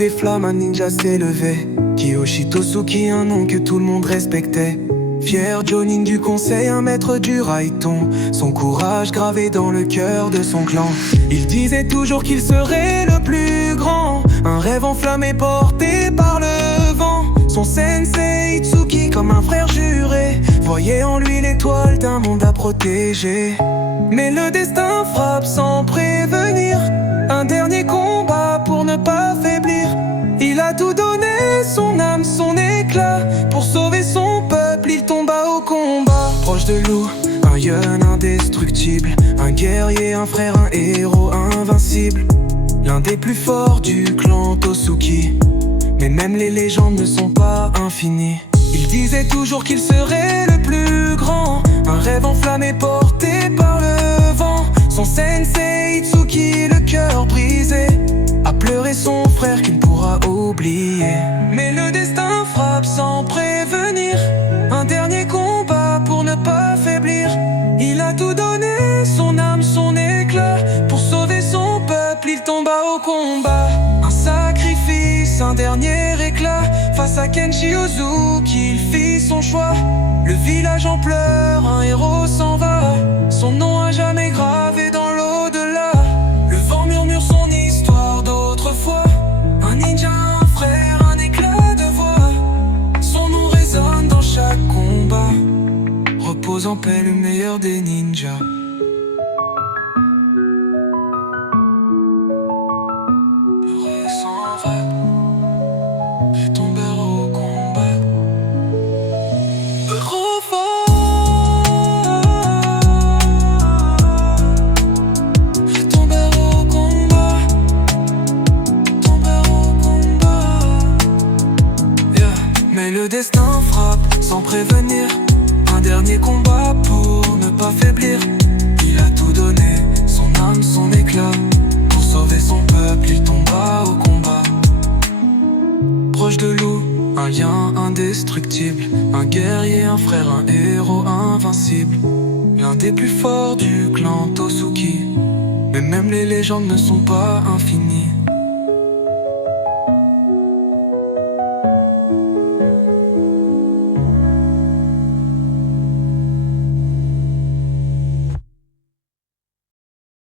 des flammes, un ninja s'est levé. Kiyoshi Tosuki, un nom que tout le monde respectait. Fier Jonin du conseil, un maître du Raiton. Son courage gravé dans le cœur de son clan. Il disait toujours qu'il serait le plus grand. Un rêve enflammé porté par le vent. Son sensei Itsuki, comme un frère juré, voyait en lui l'étoile d'un monde à protéger. Mais le destin frappe sans prévenir. Un dernier combat pour ne pas faiblir. Il a tout donné, son âme, son éclat. Pour sauver son peuple, il tomba au combat. Proche de loup, un yeun indestructible. Un guerrier, un frère, un héros invincible. L'un des plus forts du clan Tosuki. Mais même les légendes ne sont pas infinies. Il disait toujours qu'il serait le plus grand. Un rêve enflammé porté par le vent. Son sensei Itsuki, le cœur brisé, a pleuré son frère qu'il ne pourra oublier. Mais le destin frappe sans prévenir. Un dernier combat pour ne pas faiblir. Il a tout donné, son âme, son éclat. Pour sauver son peuple, il tomba au combat. Un sacrifice, un dernier éclat. Face à Kenshi Uzuki, il fit son choix. Le village en pleurs, un héros s'en va. Son nom à jamais gravé dans l'au-delà. Le vent murmure son histoire d'autrefois. Un ninja, un frère, un éclat de voix. Son nom résonne dans chaque combat. Repose en paix le meilleur des ninjas. Pleurer s'en va et tomber au combat. Et tomber au combat. Tomber au combat. Yeah. Mais le destin frappe sans prévenir. Un dernier combat pour ne pas faiblir. Il a tout donné, son âme, son éclat. Pour sauver son peuple, il tomba au combat. Proche de loup, un lien indestructible. Un guerrier, un frère, un héros invincible. L'un des plus forts du clan Tosuki. Mais même les légendes ne sont pas infinies.